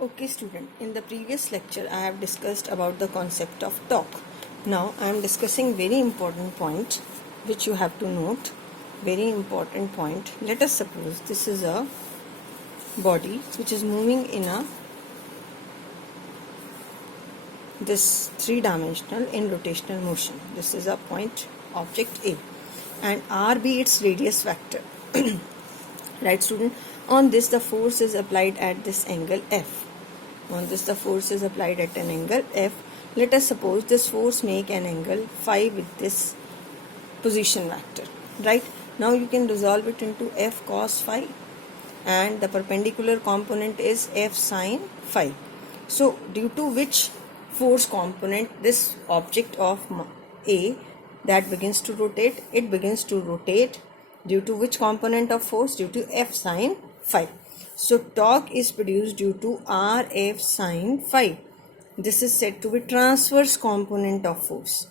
Okay student, in the previous lecture I have discussed about the concept of torque. Now I am discussing very important point which you have to note. Very important point. Let us suppose this is a body which is moving in a this three-dimensional in rotational motion. This is a point object A and R be its radius vector. Right student? On this the force is applied at this angle F. On this the force is applied at an angle F. Let us suppose this force make an angle phi with this position vector. Right? Now you can resolve it into F cos phi and the perpendicular component is F sin phi. So due to which force component this object of A that begins to rotate, it begins to rotate due to which component of force? Due to F sin phi. So torque is produced due to Rf sin phi. This is said to be transverse component of force.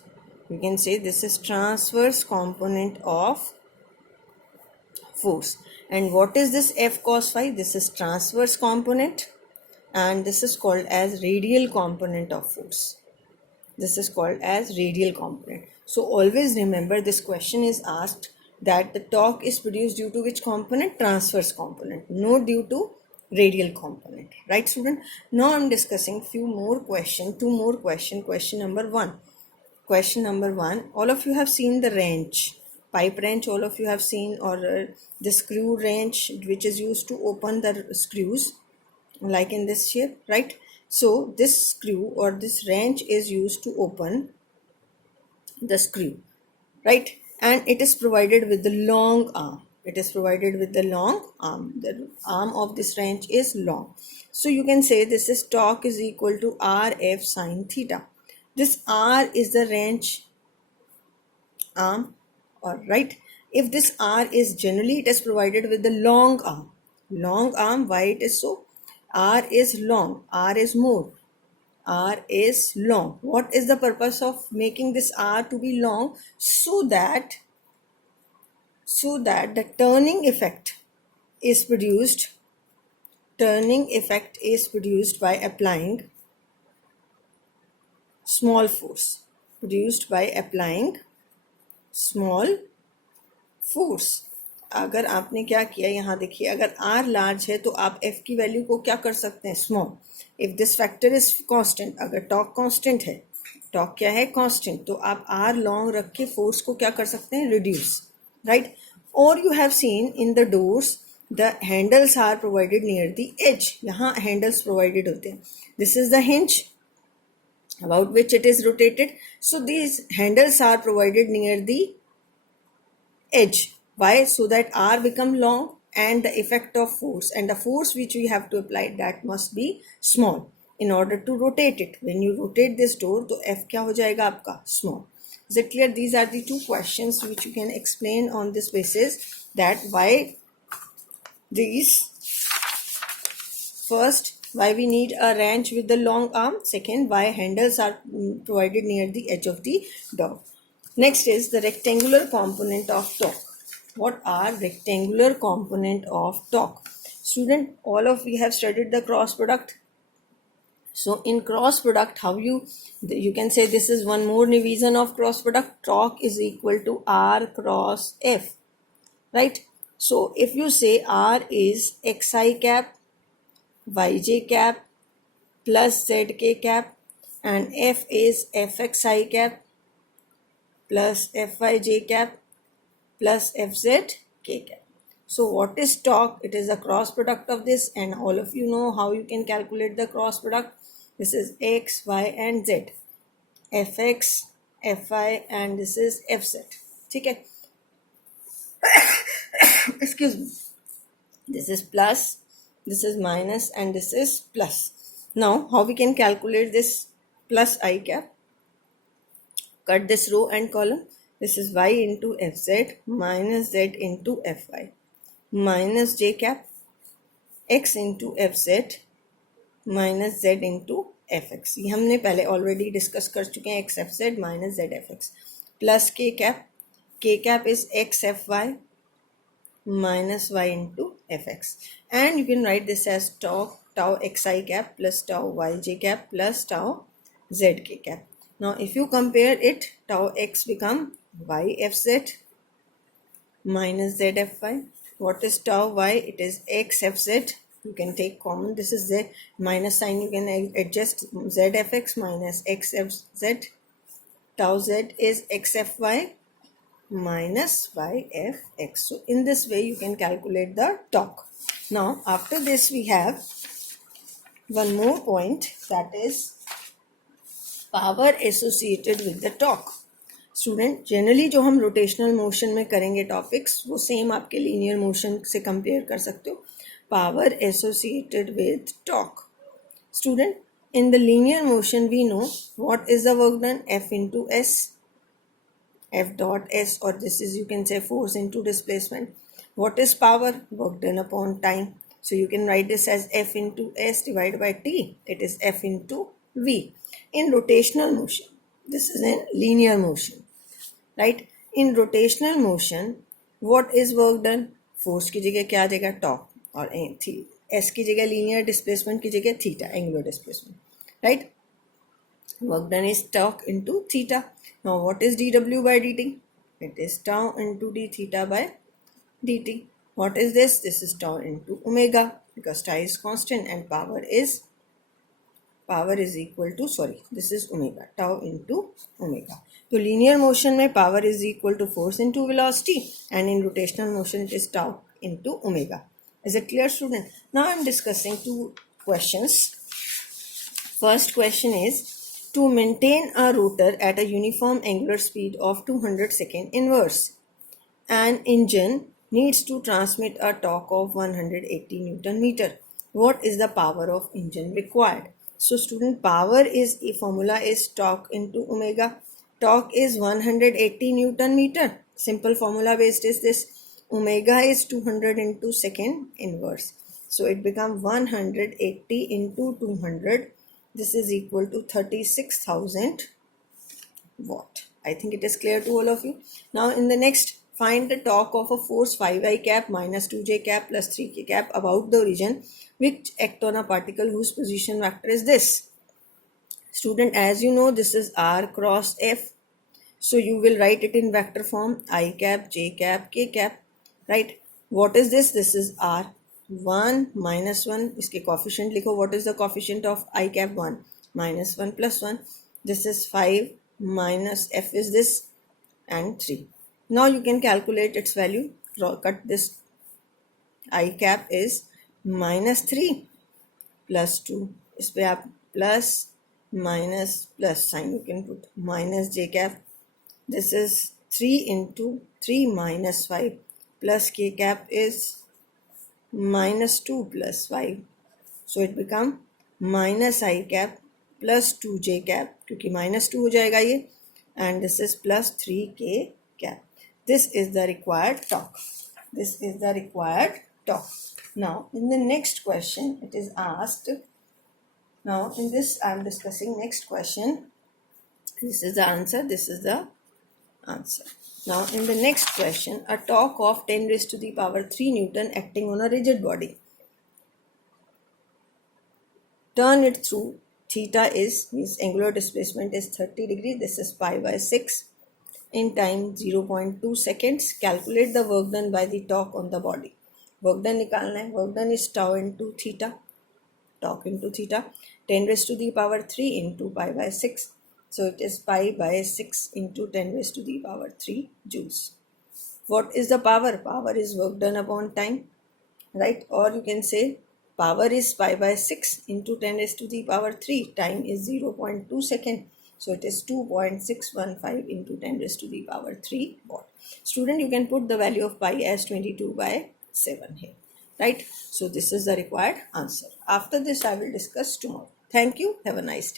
We can say this is transverse component of force. And what is this F cos phi? This is transverse component and this is called as radial component of force. This is called as radial component. So always remember this question is asked that the torque is produced due to which component? Transverse component, not due to radial component. Right student? Now I am discussing few more question, two more question. Question number one. Question number one. All of you have seen the wrench, pipe wrench. All of you have seen, or the screw wrench which is used to open the screws, like in this shape, right? So this screw or this wrench is used to open the screw, right? And it is provided with the long arm. It is provided with the long arm. The arm of this wrench is long. So you can say this is torque is equal to Rf sin theta. This R is the wrench arm, all right. If this R is generally, it is provided with the long arm. Long arm, why it is so? R is long, R is more. R is long. What is the purpose of making this R to be long? So that the turning effect is produced. Turning effect is produced by applying small force. Produced by applying small force. अगर आपने क्या किया, यहाँ देखिए, अगर R large है तो आप F की वैल्यू को क्या कर सकते हैं? Small. If this factor is constant, अगर टॉर्क कांस्टेंट है, टॉर्क क्या है? कांस्टेंट, तो आप R लॉन्ग रख के फोर्स को क्या कर सकते हैं? Reduce, right? और you have seen in the doors the handles are provided near the edge. यहाँ हैंडल्स प्रोवाइडेड होते हैं. This is the hinge about which it is rotated. So these handles are provided near the edge. Why? So that R become long and the effect of force and the force which we have to apply, that must be small in order to rotate it. When you rotate this door, तो F क्या हो जाएगा आपका? Small. Is it clear? These are the two questions which you can explain on this basis, that why these, first, why we need a wrench with the long arm. Second, why handles are provided near the edge of the door. Next is the rectangular component of torque. What are rectangular component of torque? Student, all of we have studied the cross product. So in cross product, how you can say this is one more division of cross product. Torque is equal to R cross F, right? So if you say R is xi cap yj cap plus zk cap and F is fxi cap plus fyj cap plus fzk cap. So what is torque? It is a cross product of this, and all of you know how you can calculate the cross product. This is x, y and z. fx, fy and this is fz. Okay. Excuse me. This is plus, this is minus and this is plus. Now how we can calculate this plus I cap? Cut this row and column. This is y into fz minus z into fy minus j cap x into fz minus z into fx. ये हमने पहले already discuss कर चुके हैं. x fz minus z fx plus k cap is x fy minus y into fx, and you can write this as torque tau xi cap plus tau yj cap plus tau zk cap. Now if you compare it, tau x become yfz minus zfy. What is tau y? It is xfz. You can take common. This is z minus sign. You can adjust zfx minus xfz. Tau z is xfy minus yfx. So in this way you can calculate the torque. Now after this we have one more point, that is power associated with the torque. Student generally जो हम rotational motion में करेंगे topics वो same आपके linear motion से compare कर सकते हो. Power associated with torque. Student in the linear motion we know what is the work done, F into S, F dot S, or this is you can say force into displacement. What is power? Work done upon time. So you can write this as F into S divided by T. It is F into V. In rotational motion, this is in linear motion, right? In rotational motion, what is work done? Force की जगह क्या आ जाएगा? Torque. और S की जगह linear displacement की जगह theta, angular displacement, right? Work done is torque into theta. Now what is dw by dt? It is tau into d theta by dt. What is this? This is tau into omega, because tau is constant and power is equal to, this is omega, tau into omega. So linear motion में power is equal to force into velocity, and in rotational motion it is tau into omega. Is it clear, student? Now I am discussing two questions. First question is, to maintain a rotor at a uniform angular speed of 200 second inverse, an engine needs to transmit a torque of 180 Newton meter. What is the power of engine required? So student, power is, formula is torque into omega. Torque is 180 Newton meter. Simple formula based is this. Omega is 200 into second inverse. So it becomes 180 into 200. This is equal to 36,000 watt. I think it is clear to all of you. Now in the next, find the torque of a force 5i cap minus 2j cap plus 3k cap about the origin which act on a particle whose position vector is this. Student, as you know, this is r cross f. So you will write it in vector form, I cap, j cap, k cap, right? What is this? This is r. 1 minus 1, इसके coefficient लिखो. What is the coefficient of I cap? 1 minus 1 plus 1. This is 5 minus f is this, and 3. Now you can calculate its value. Cut this. I cap is minus 3 plus 2. इस पे आप plus minus plus sign you can put minus j cap. This is 3 into 3 minus 5 plus k cap is minus 2 plus 5. So it become minus I cap plus 2j cap, क्योंकि minus 2 हो जाएगा ये, and this is plus 3k cap. This is the required torque. This is the required torque. Now in the next question it is asked. Now in this I am discussing next question. This is the answer. This is the answer. Now in the next question, a torque of 10 raised to the power 3 Newton acting on a rigid body. Turn it through. Theta is, means angular displacement is 30 degree. This is pi by 6. In time 0.2 seconds. Calculate the work done by the torque on the body. Work done निकालना है. Work done is tau into theta. Torque into theta. 10 raised to the power 3 into pi by 6. So it is pi by 6 into 10 raised to the power 3 joules. What is the power? Power is work done upon time, right? Or you can say power is pi by 6 into 10 raised to the power 3. Time is 0.2 second. So it is 2.615 into 10 raised to the power 3 watt. Student, you can put the value of pi as 22 by 7 here, right? So this is the required answer. After this I will discuss tomorrow. Thank you. Have a nice day.